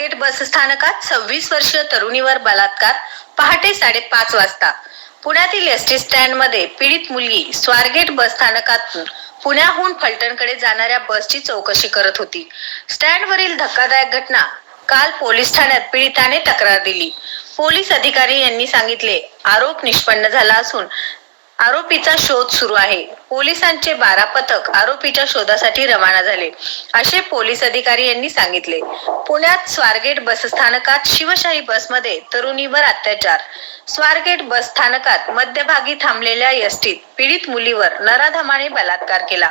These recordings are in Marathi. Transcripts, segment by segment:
स्थानकात सव्वीस वर्षीय तरुणीवर बलात्कार पहाटे साडेपाच वाजता. पुण्यातील एस टी स्टँडमध्ये पीडित मुलगी स्वारगेट बस स्थानकातून पुण्याहून फलटणकडे जाणाऱ्या बसची चौकशी करत होती. स्टँडवरील धक्कादायक घटना काल पोलीस ठाण्यात पीडिताने तक्रार दिली. पोलीस अधिकारी यांनी सांगितले आरोप निष्पन्न झाला असून आरोपीचा शोध सुरू आहे. पोलिसांचे बारा पथक आरोपीच्या शोधासाठी रवाना झाले. असे पोलीस अधिकारी यांनी सांगितले. पुण्यात स्वारगेट बस स्थानकात शिवशाही बसमध्ये तरुणीवर अत्याचार. स्वारगेट बस स्थानकात मध्यभागी थांबलेल्या एसटीत पीडित मुलीवर नराधमाने बलात्कार केला.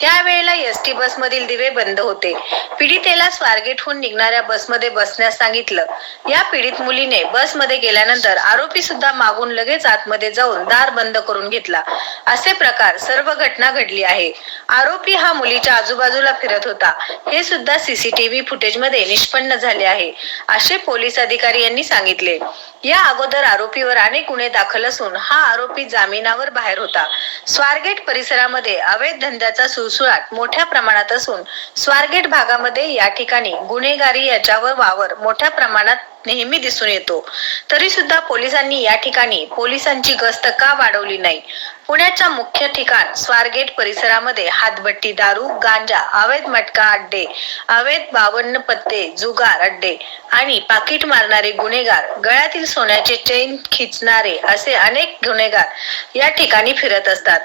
त्यावेळेला एसटी बसमधील दिवे बंद होते. पीडितेला स्वारगेटहून निघणाऱ्या बसमध्ये बसण्यास सांगितलं. या पीडित मुलीने बसमध्ये गेल्यानंतर आरोपी सुद्धा मागून लगेच आतमध्ये जाऊन दार बंद करून घेतला. असे प्रकार सर्व घटना घडली आहे. आरोपी हा मुलीच्या आजूबाजूला फिरत होता. हे सुद्धा सीसीटीव्ही फुटेजमध्ये निष्पन्न झाले आहे. असे पोलीस अधिकारी यांनी सांगितले. या अगोदर आरोपीवर अनेक गुन्हे दाखल असून हा आरोपी जामिनावर बाहेर होता. स्वारगेट परिसरामध्ये अवैध धंद्याचा सुळसुळाट मोठ्या प्रमाणात असून स्वारगेट भागामध्ये या ठिकाणी गुन्हेगारी याच्यावर वावर मोठ्या प्रमाणात नेहमी दिसून येतो. तरी सुद्धा पोलिसांनी या ठिकाणी पोलिसांची गस्त का वाढवली नाही? पुण्याच्या मुख्य ठिकाण स्वारगेट परिसरामध्ये हातभट्टी दारू गांजा अवैध मटका अड्डे अवैध बावन्न पत्ते जुगार अड्डे आणि पाकिट मारणारे गुन्हेगार गळ्यातील सोन्याचे चेन खिचणारे असे अनेक गुन्हेगार या ठिकाणी फिरत असतात.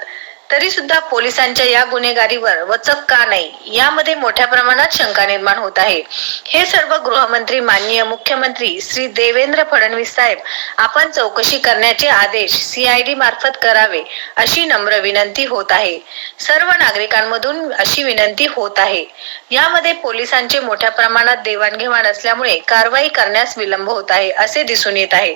तरी सुद्धा पोलिसांच्या या गुन्हेगारीवर वचक का नाही यामध्ये मोठ्या प्रमाणात शंका निर्माण होत आहे. हे सर्व गृहमंत्री माननीय मुख्यमंत्री श्री देवेंद्र फडणवीस साहेब आपण चौकशी करण्याचे आदेश सीआयडी मार्फत करावे अशी नम्र विनंती होत आहे. सर्व नागरिकांमधून अशी विनंती होत आहे. यामध्ये पोलिसांचे मोठ्या प्रमाणात देवाणघेवाण असल्यामुळे कारवाई करण्यास विलंब होत आहे असे दिसून येत आहे.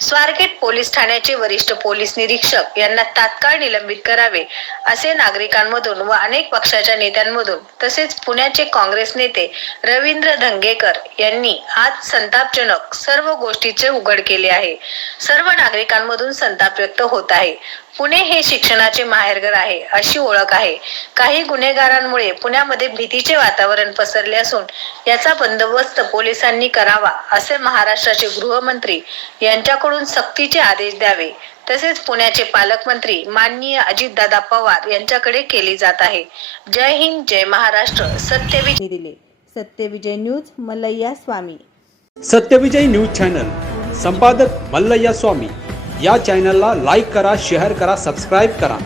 स्वारगेट पोलीस ठाण्याचे वरिष्ठ पोलीस निरीक्षक यांना तात्काळ निलंबित करावे असे नागरिकांमधून व अनेक पक्षाच्या नेत्यांमधून तसेच पुण्याचे काँग्रेस नेते रवींद्र धंगेकर यांनी आज संतापजनक सर्व गोष्टीचे उघड केले आहे. सर्व नागरिकांमधून संताप व्यक्त होत आहे. पुणे हे शिक्षणाचे माहेरघर आहे अशी ओळख आहे. काही गुन्हेगारांमुळे पुण्यामध्ये भीतीचे वातावरण पसरले असून याचा बंदोबस्त पोलिसांनी करावा असे महाराष्ट्राचे गृहमंत्री यांच्याकडून सक्तीचे आदेश द्यावे. तसेच पुण्याचे पालकमंत्री माननीय अजितदादा पवार यांच्याकडे केली जात आहे. जय हिंद जय महाराष्ट्र. सत्यवि यांनी दिले. Satyavijay news Malaiya Swami. Satyavijay news channel. संपादक मल्लय्या स्वामी. या चॅनलला लाईक करा शेअर करा सबस्क्राईब करा.